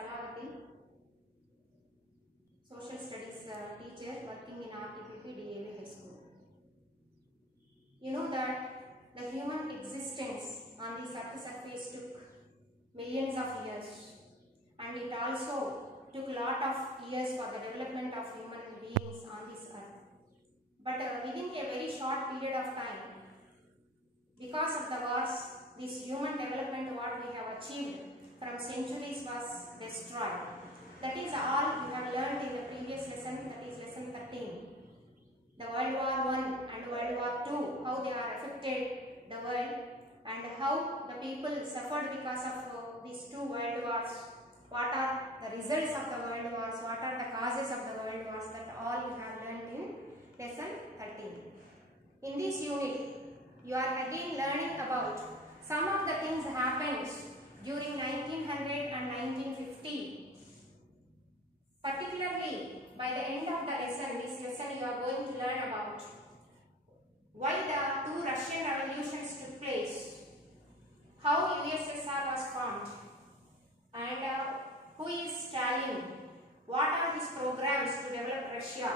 Kalavati, social studies teacher working in RTPP DAV High School. You know that the human existence on this earth surface took millions of years, and it also took a lot of years for the development of human beings on this earth. But within a very short period of time, because of the wars, this human development what we have achieved from centuries was destroyed. That is all we have learned in the previous lesson, that is lesson 13. The World War I and World War II, how they are affected the world and how the people suffered because of these two world wars. What are the results of the world wars, what are the causes of the world wars, that all you have learned in lesson 13. In this unit, you are again learning about some of the things happened during 1900 and 1950. Particularly, by the end of the lesson, this lesson you are going to learn about why the two Russian revolutions took place, how USSR was formed, and who is Stalin, what are his programs to develop Russia,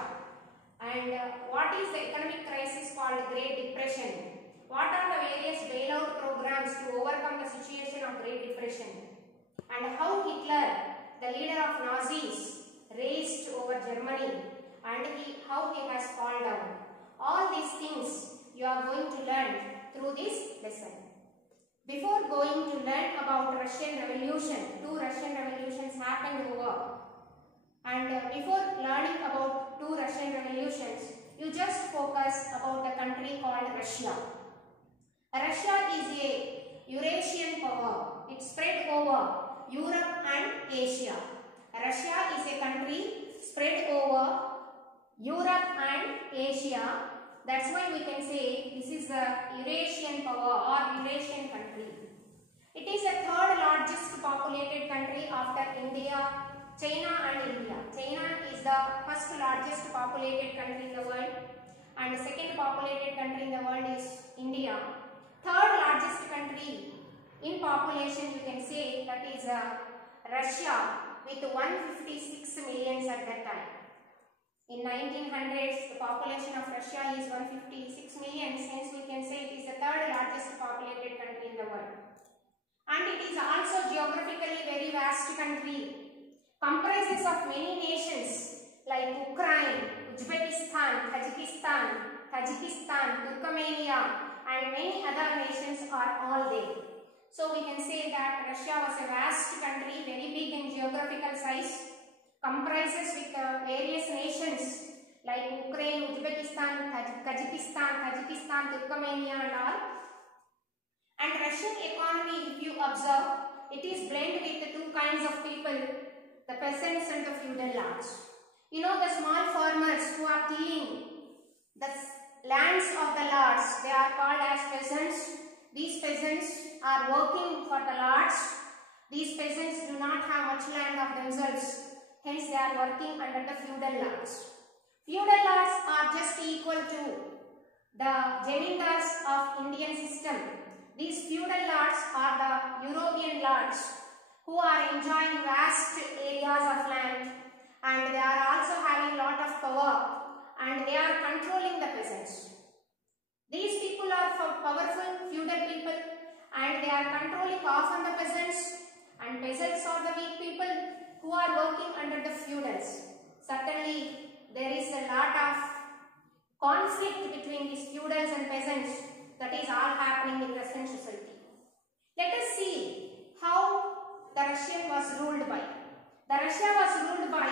and what is the economic crisis called Great Depression. What are the various bailout programs to overcome the situation of Great Depression, and how Hitler, the leader of Nazis, raised over Germany, and how he has fallen down. All these things you are going to learn through this lesson. Before going to learn about Russian Revolution, two Russian revolutions happened over, and before learning about two Russian revolutions, you just focus about the country called Russia. Russia is a Eurasian power. It spread over Europe and Asia. Russia is a country spread over Europe and Asia. That's why we can say this is the Eurasian power or Eurasian country. It is the third largest populated country after India, China and India. China is the first largest populated country in the world, and the second populated country in the world is India. Third largest country in population, you can say, that is Russia, with 156 million at that time. In 1900s, the population of Russia is 156 million, hence we can say it is the third largest populated country in the world. And it is also geographically very vast country, comprises of many nations like Ukraine, Uzbekistan, Tajikistan, Turkmenia, and many other nations are all there. So we can say that Russia was a vast country, very big in geographical size, comprises with various nations like Ukraine, Uzbekistan, Tajikistan, Turkmenia and all. And Russian economy, if you observe, it is blended with the two kinds of people, the peasants and the feudal lords. You know, the small farmers who are tilling the lands of the lords, they are called as peasants. These peasants are working for the lords. These peasants do not have much land of themselves, hence they are working under the feudal lords. Feudal lords are just equal to the zamindars of Indian system. These feudal lords are the European lords who are enjoying vast areas of land, and they are also having lot of power, and they are controlling the peasants. These people are powerful feudal people, and they are controlling often the peasants, and peasants are the weak people who are working under the feudals. Certainly, there is a lot of conflict between these feudals and peasants. That is all happening in Russian society. Let us see how the Russia was ruled by. The Russia was ruled by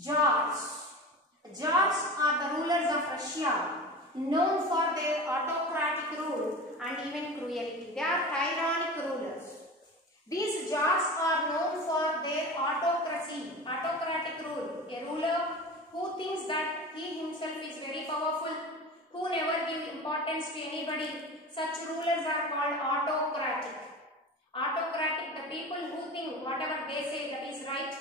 Tsars. Tsars are the rulers of Russia, known for their autocratic rule and even cruelty. They are tyrannic rulers. These Tsars are known for their autocracy, autocratic rule. A ruler who thinks that he himself is very powerful, who never give importance to anybody. Such rulers are called autocratic. Autocratic, the people who think whatever they say that is right.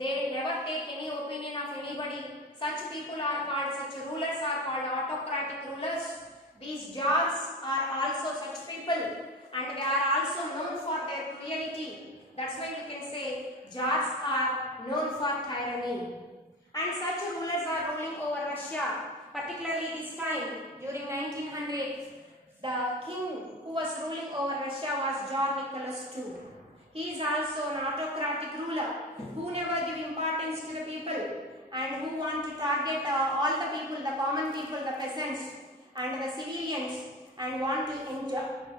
They never take any opinion of anybody. Such people are called, such rulers are called autocratic rulers. These Tsars are also such people, and they are also known for their cruelty. That's why we can say Tsars are known for tyranny. And such rulers are ruling over Russia. Particularly this time, during 1900, the king who was ruling over Russia was Tsar Nicholas II. He is also an autocratic ruler who never give importance to the people and who want to target all the people, the common people, the peasants and the civilians, and want to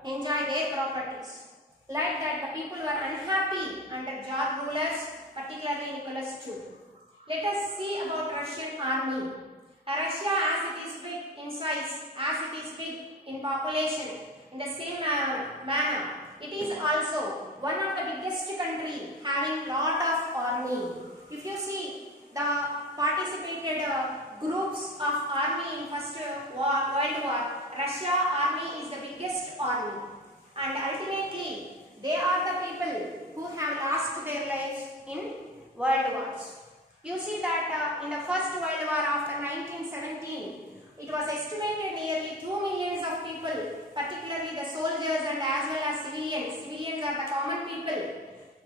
enjoy their properties. Like that, the people were unhappy under Tsar rulers, particularly Nicholas II. Let us see about Russian army. Russia, as it is big in size, as it is big in population, in the same manner, it is also one of the biggest country having lot of army. If you see the participated groups of army in First World War, Russia army is the biggest army, and ultimately they are the people who have lost their lives in world wars. You see that in the First World War after 1917, it was estimated nearly 2 million of people, particularly the soldiers and as well as civilians. Civilians are the common people.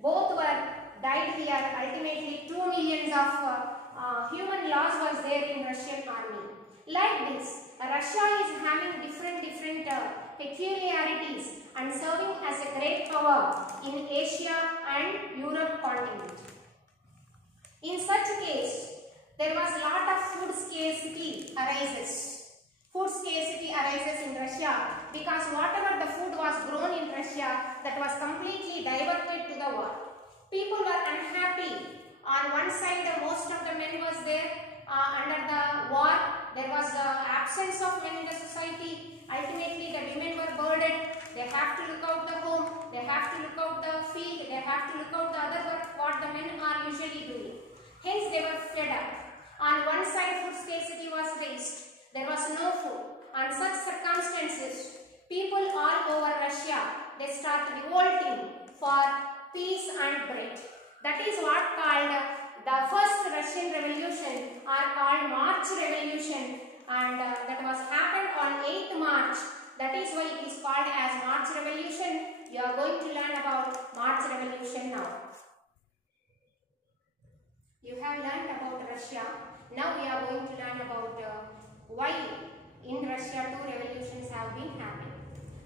Both were died here. Ultimately, 2 million of human loss was there in Russian army. Like this, Russia is having different peculiarities and serving as a great power in Asia and Europe continent. In such case, there was a lot of food scarcity arises. Food scarcity arises in Russia because whatever the food was grown in Russia, that was completely diverted to the war. People were unhappy. On one side, most of the men was there under the war. There was absence of men in the society. Ultimately, the women were burdened. They have to look out the home. They have to look out the field. They have to look out the other work what the men are usually doing. Hence, they were fed up. On one side, food scarcity was raised. There was no food. On such circumstances, people all over Russia, they start revolting for peace and bread. That is what called the first Russian revolution, or called March Revolution, and that was happened on 8th March. That is why it is called as March Revolution. You are going to learn about March Revolution now. You have learned about Russia. Now we are going to learn about why in Russia two revolutions have been happening.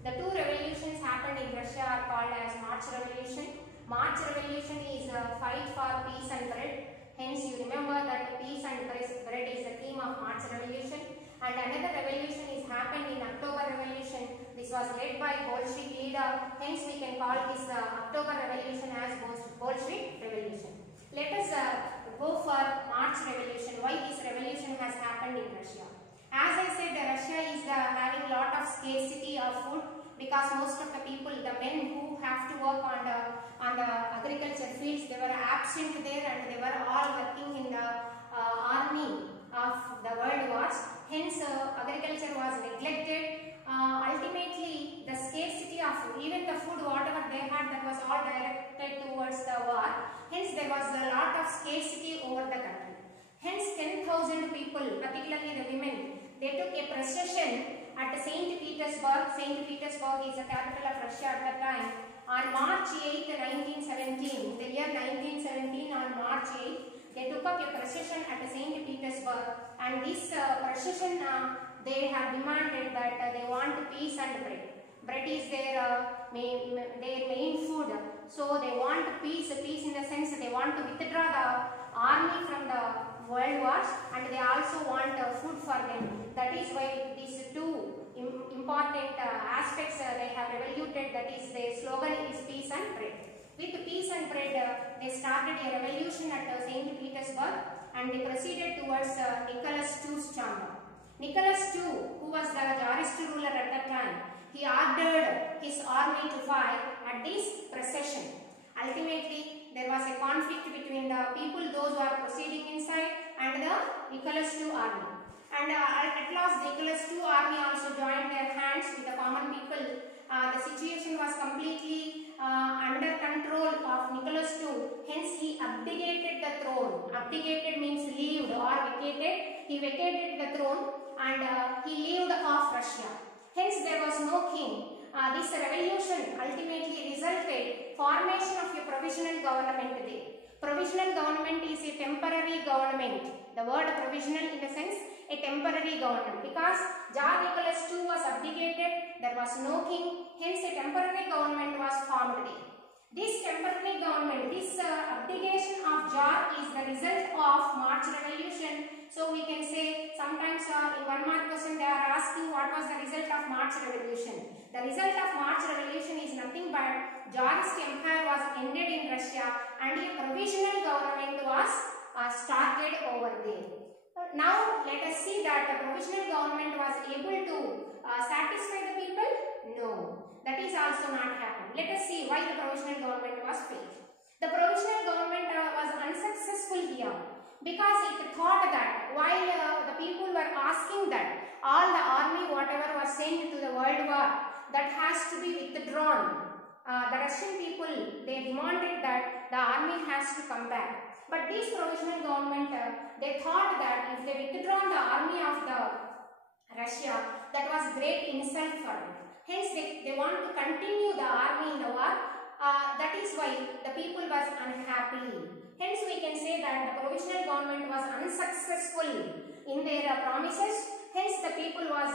The two revolutions happened in Russia are called as March Revolution. March Revolution is a fight for peace and bread. Hence you remember that peace and bread is the theme of March Revolution. And another revolution is happened in October Revolution. This was led by Bolshevik leader. Hence we can call this October Revolution as Bolshevik Revolution. Let us go for March Revolution. Why this revolution has happened in Russia? As I said, Russia is having a lot of scarcity of food because most of the people, the men who have to work on the agriculture fields, they were absent there and they were all working in the army of the world wars. Hence, agriculture was neglected. Ultimately, the scarcity of food, even the food whatever they had, that was all directed towards the war. Hence, there was a lot of scarcity over the country. Hence, 10,000 people, particularly the women, they took a procession at St. Petersburg. St. Petersburg is the capital of Russia at that time. On March 8, 1917, the year 1917, on March 8, they took up a procession at St. Petersburg, and this procession, they have demanded that they want peace and bread. Bread is their main food, so they want peace. Peace in the sense they want to withdraw the army from the world wars, and they also want food for them. That is why these two important aspects they have revoluted. That is, their slogan is peace and bread. With peace and bread, they started a revolution at St. Petersburg, and they proceeded towards Nicholas II's chamber. Nicholas II, who was the Tsarist ruler at that time, he ordered his army to fight at this procession. Ultimately, there was a conflict between the people, those who are proceeding inside, and the Nicholas II army. And at last, Nicholas II army also joined their hands with the common people. The situation was completely under control of Nicholas II. Hence, he abdicated the throne. Abdicated means leaved or vacated. He vacated the throne and he lived off Russia. Hence, there was no king. This revolution ultimately resulted formation of a provisional government there. Provisional government is a temporary government. The word provisional in the sense a temporary government, because Tsar Nicholas II was abdicated, there was no king, hence a temporary government was formed there. This temporary government, this abdication of Tsar is the result of March Revolution. So we can say sometimes in 1 mark question they are asking what was the result of March Revolution. The result of March Revolution is nothing but Tsarist Empire was ended in Russia and a provisional government was started over there. Now let us see that the provisional government was able to satisfy the people? No. That is also not happened. Let us see why the provisional government was failed. The provisional government was unsuccessful here because it thought that while the people were asking that all the army whatever was sent to the world war that has to be withdrawn. The Russian people, they demanded that the army has to come back. But this provisional government, they thought that if they withdrawn the army of the Russia, that was great insult for them. Hence, they want to continue the army in the war. That is why the people was unhappy. Hence, we can say that the provisional government was unsuccessful in their promises. Hence, the people was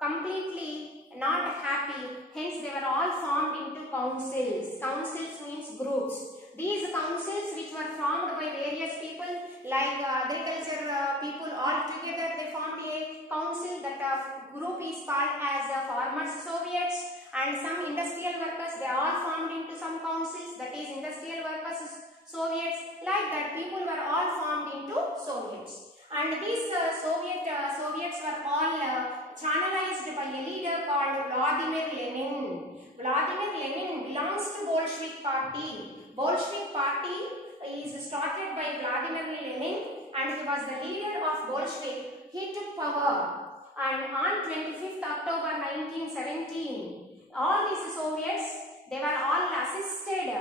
completely not happy. Hence, they were all formed into councils. Councils means groups. These councils which were formed by various people like agriculture people all together, they formed a council. That group is called as Farmers Soviets, and some industrial workers, they all formed into some councils, that is Industrial Workers Soviets. Like that people were all formed into Soviets, and these Soviets were all channelized by a leader called Vladimir Lenin. Vladimir Lenin belongs to Bolshevik party. Bolshevik party is started by Vladimir Lenin and he was the leader of Bolshevik. He took power, and on 25th October 1917, all these Soviets, they were all assisted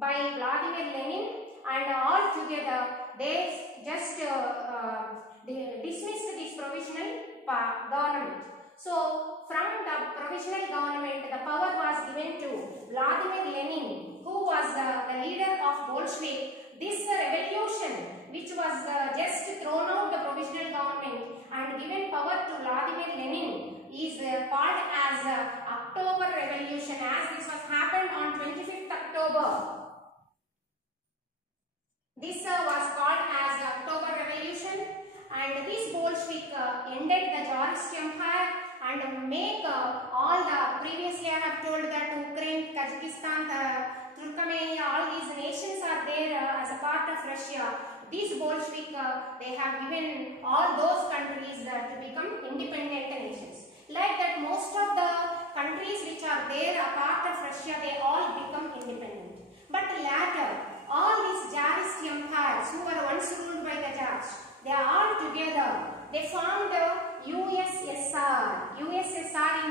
by Vladimir Lenin, and all together they just dismissed this provisional government. So from the provisional government, the power was given to Vladimir Lenin, who was the leader of Bolshevik. This revolution, which was just thrown out the provisional government and given power to Vladimir Lenin, is called as October Revolution, as this was happened on 25th October. This was called as October Revolution, and this Bolshevik ended the Tsarist Empire and make all the, previously I have told that Ukraine, Kazakhstan, Turkmenia, all these nations are there as a part of Russia. These Bolshevik, they have given all those countries to become independent nations. Like that, most of the countries which are there a part of Russia, they all become independent. But later, all these Tsarist empires who were once ruled by the Tsars, they are all together. They formed USSR. USSR in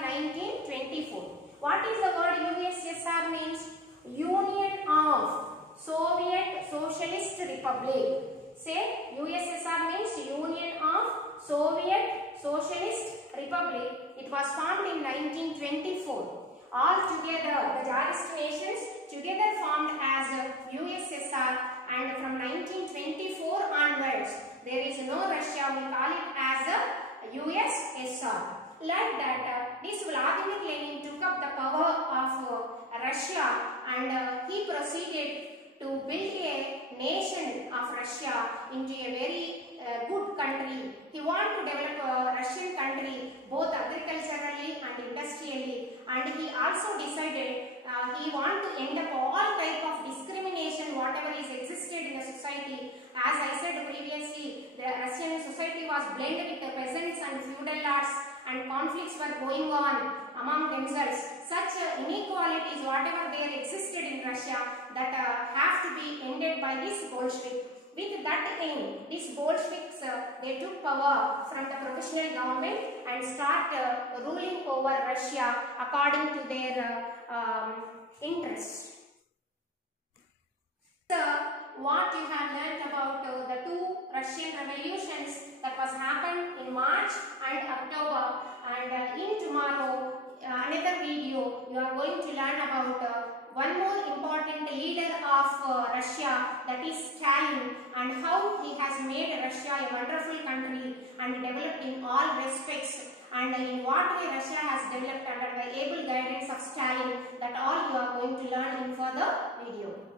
1924. What is the word USSR means? Union of Soviet Socialist Republic. Say USSR means Union of Soviet Socialist Republic. It was formed in 1924. All together, the Tsarist nations together formed as USSR, and from 1924 onwards, there is no Russia, we call it as a USSR. Like that, this Vladimir Lenin took up the power of Russia, and he proceeded to build a nation of Russia into a very good country. He wanted to develop a Russian country both agriculturally and industrially, and he also decided he wanted to end up all type of discrimination whatever is existed in the society. As I said previously, the Russian society was blended with the peasants and feudal lords, and conflicts were going on among themselves. Such inequalities whatever there existed in Russia, that have to be ended by this Bolshevik. With that aim, these Bolsheviks, they took power from the provisional government and start ruling over Russia according to their interests. What you have learnt about the two Russian revolutions that was happened in March and October, and in tomorrow another video you are going to learn about one more important of Russia, that is Stalin, and how he has made Russia a wonderful country and developed in all respects, and in what way Russia has developed under the able guidance of Stalin. That all you are going to learn in further video.